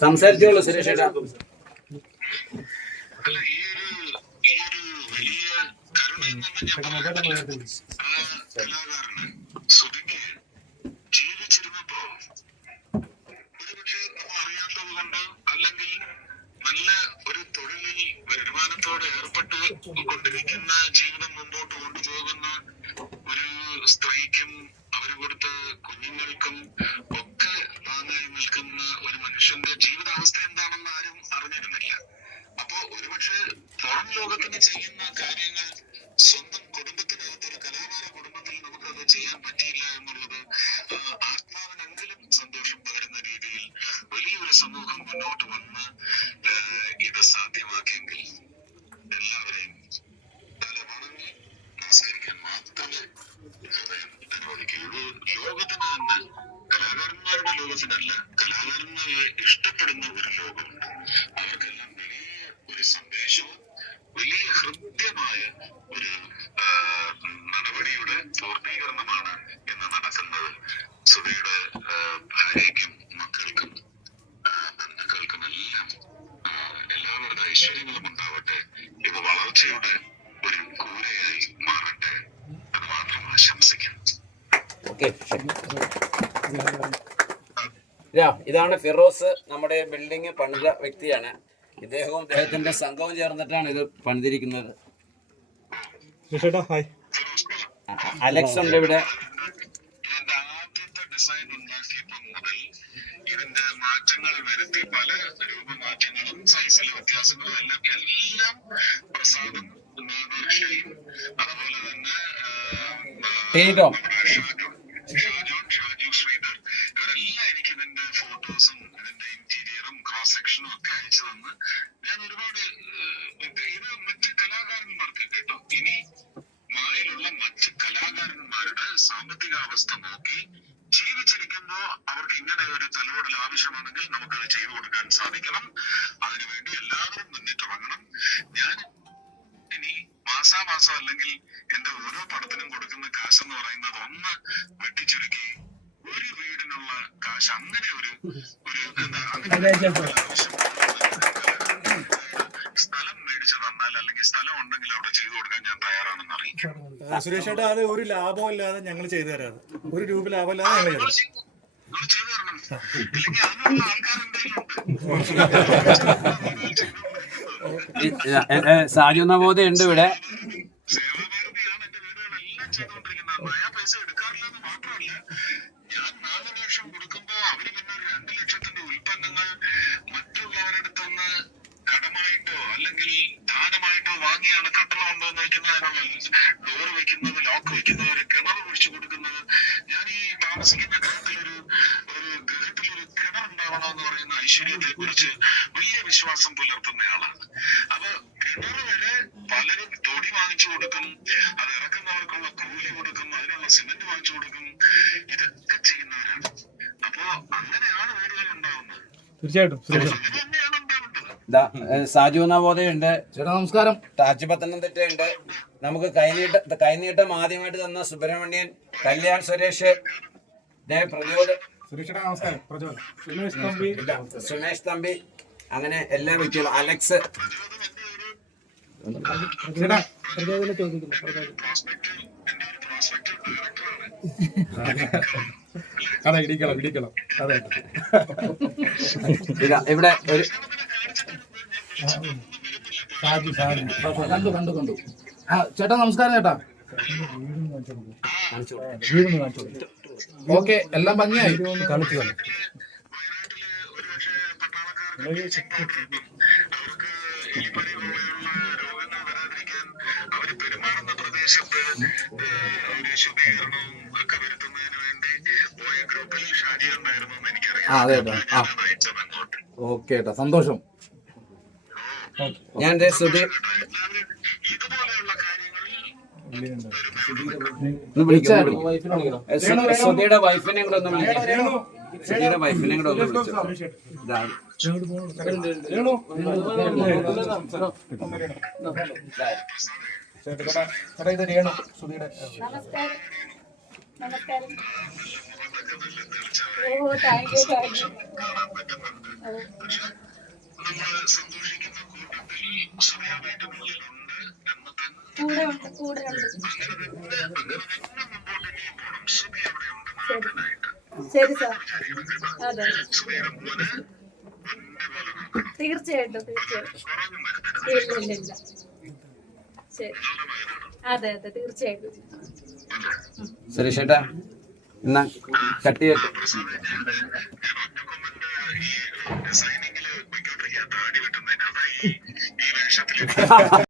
സംസാരിച്ചോളൂ സുരേഷ് ഏട്ടാ. അല്ല ഈ ഒരു ഈ ഒരു വലിയ കരുണ എന്ന് ഞാൻ പറഞ്ഞില്ല ആ കലാകാരന് സുധിക്ക് ജീവിച്ചിരുന്നപ്പോ ഒരുപക്ഷെ നമ്മൾ ഒരു ജീവിതം കൊണ്ടുപോകുന്ന ഒരു സ്ത്രീക്കും കൊടുത്ത കുഞ്ഞുങ്ങൾക്കും ഒക്കെ താങ്ങായി നിൽക്കുന്ന മനുഷ്യന്റെ ജീവിതാവസ്ഥ എന്താണെന്ന് ആരും അറിഞ്ഞിരുന്നില്ല. അപ്പോ ഒരുപക്ഷെ പുറം ലോകത്തിന് ചെയ്യുന്ന കാര്യങ്ങൾ സ്വന്തം കുടുംബത്തിനകത്ത് ഒരു കലാകാര കുടുംബത്തിൽ നമുക്കത് ചെയ്യാൻ പറ്റിയില്ല എന്നുള്ളത് ആത്മാവിനെങ്കിലും സന്തോഷം പകരുന്ന രീതിയിൽ വലിയൊരു സമൂഹം മുന്നോട്ട് വന്ന് ഇത് സാധ്യമാക്കിയെങ്കിൽ എല്ലാവരെയും തലവണങ്ങി നമസ്കരിക്കാൻ മാത്രമേ ഹൃദയം അനുവദിക്കൂ ഇത് ലോകത്തിന് തന്നെ കലാകാരന്മാരുടെ ലോകത്തിനല്ല കലാകാരന്മാരെ ഇഷ്ടപ്പെടുന്ന ഒരു ലോകമുണ്ട്. അവർക്കെല്ലാം വലിയ ഒരു സന്ദേശവും വലിയ ഹൃദ്യമായ ഒരു നടപടിയുടെ പൂർത്തീകരണമാണ് ഇന്ന് നടക്കുന്നത്. സുബിയുടെ ഭാര്യയ്ക്കും മക്കൾക്കും ബന്ധുക്കൾക്കും എല്ലാം എല്ലാവരുടെ ഐശ്വര്യങ്ങളും ഉണ്ടാവട്ടെ. ഇത് വളർച്ചയുടെ ഒരു കൂരയായി മാറട്ടെ അത് മാത്രം ആശംസിക്കാം ഓക്കെ ഇതാണ് ഫിറോസ് നമ്മുടെ ബിൽഡിംഗ് പണിത വ്യക്തിയാണ്. ഇദ്ദേഹവും അദ്ദേഹത്തിന്റെ സംഘവും ചേർന്നിട്ടാണ് ഇത് പണിതിരിക്കുന്നത്. അലക്സ് ഉണ്ട് ഇവിടെ. ഇതിന്റെ മാറ്റങ്ങൾ വരുത്തി പല രൂപമാറ്റങ്ങളും സൈസിലെ വ്യത്യാസങ്ങളും എല്ലാം എല്ലാം പ്രസാദും നാദർഷയും അതുപോലെ തന്നെ ആ, ടീറ്റോ സാധിക്കണം. അതിനുവേണ്ടി എല്ലാവരും മുന്നിട്ടിറങ്ങണം. ഞാൻ ഇനി മാസാമാസം അല്ലെങ്കിൽ എന്റെ ഓരോ പടത്തിനും കൊടുക്കുന്ന കാശ് എന്ന് പറയുന്നത് ഒന്ന് വെട്ടിച്ചുരുക്കി ഒരു വീടിനുള്ള കാശ് അങ്ങനെ ഒരു ഒരു എന്താ സ്ഥലം മേടിച്ചു തന്നാൽ അല്ലെങ്കിൽ സ്ഥലം ഉണ്ടെങ്കിൽ അവിടെ ചെയ്തു കൊടുക്കാൻ ഞാൻ തയ്യാറാണെന്ന് അറിയിക്കും. സുരേഷ് ചേട്ടാ അത് ഒരു ലാഭം ഇല്ലാതെ ഞങ്ങൾ ചെയ്തു തരാം ഒരു രൂപ ലാഭം ഇല്ലാതെ ഞങ്ങൾ ചെയ്തു ഒന്ന ചെയ്തു തരണം. ഇല്ലെങ്കിൽ അതിനുള്ള ആൾക്കാരുണ്ടെങ്കിലും സാജു നവോദയ ഉണ്ട് ഇവിടെ. സേവാഭാരതിയാണ് എന്റെ വീടുകളെല്ലാം ചെയ്തുകൊണ്ടിരിക്കുന്നത്. നയ പൈസ എടുക്കാറില്ല എന്ന് മാത്രമല്ല ഞാൻ നാല് ലക്ഷം കൊടുക്കുമ്പോ അവർ പിന്നെ ഒരു രണ്ട് ലക്ഷത്തിന്റെ ഉൽപ്പന്നങ്ങൾ കടമായിട്ടോ അല്ലെങ്കിൽ ദാനമായിട്ടോ വാങ്ങിയാണ് കട്ടള കൊണ്ടുവന്ന് വെക്കുന്നതിനുള്ള ഡോർ വെക്കുന്നത് ലോക്ക് വെക്കുന്നത് ഒരു കിണർ ഒഴിച്ചു കൊടുക്കുന്നത് ഞാൻ ഈ താമസിക്കുന്ന ഗ്രഹത്തിൽ ഒരു ഒരു ഗ്രഹത്തിൽ ഒരു കിണർ ഉണ്ടാവണമെന്ന് പറയുന്ന ഐശ്വര്യത്തെ കുറിച്ച് വലിയ വിശ്വാസം പുലർത്തുന്ന ആളാണ്. അപ്പൊ കിണറ് വരെ പലരും തൊടി വാങ്ങിച്ചു കൊടുക്കും അത് ഇറക്കുന്നവർക്കുള്ള കൂലി കൊടുക്കും അതിനുള്ള സിമന്റ് വാങ്ങിച്ചു കൊടുക്കും. ഇതൊക്കെ ചെയ്യുന്നവരാണ്. അപ്പോ അങ്ങനെയാണ് വീടുകൾ ഉണ്ടാവുന്നത്. തീർച്ചയായിട്ടും സാജു നവോദയ ഉണ്ട് ചേട്ടാ നമസ്കാരം. ടാച്ചി പത്തനംതിട്ട ഉണ്ട് നമുക്ക് കൈനീട്ട കൈനീട്ടം ആദ്യമായിട്ട് തന്ന സുബ്രഹ്മണ്യൻ കല്യാൺ സുരേഷ്. ദേ പ്രചോദ് സുരേഷ് ചേട്ടാ നമസ്കാരം. സുരേഷ് തമ്പി. സുമേഷ് തമ്പി. അങ്ങനെ എല്ലാ വ്യക്തികളും അലക്സ്. അതെ ഇടിക്കണം ഇടിക്കണം. അതെ. ഇവിടെ ഒരു കണ്ടു കണ്ടു കണ്ടു. ആ ചേട്ടാ നമസ്കാരം ചേട്ടാ. ഓക്കെ എല്ലാം ഭംഗിയായി. ആ, അതെ, ഓക്കെ സന്തോഷം. ഞാൻ ദേ സുധീർ സുധിയുടെ വൈഫിനെ കൂടെ ഒന്ന് വിളിക്കാം. സുധിയുടെ വൈഫിനെ കൂടെ ഒന്ന് വിളിച്ചു. നമസ്കാരം നമസ്കാരം. ഓ താങ്ക് യു താങ്ക് യു. സന്തോഷിക്കുന്ന കൂട്ടത്തിൽ സുബിയാനായിട്ട് മുന്നിലുണ്ട് എന്ന് തന്നെ കൂടെ ഉണ്ട് കൂടെ ഉണ്ട്. ശരി സാർ. അതെ. തീർച്ചയായിട്ടും തീർച്ചയായിട്ടും. ഇല്ല ഇല്ല ശരി. അതെ അതെ തീർച്ചയായിട്ടും. ശരി ചേട്ടാ എന്നാ കട്ടി ഒറ്റക്കൊമ്പന്റെ സൈനിങ്ങിൽ പോയിക്കൊണ്ടിരിക്കുക താടി വെട്ടുന്നതിന് അതാ ഈ വേഷത്തിൽ.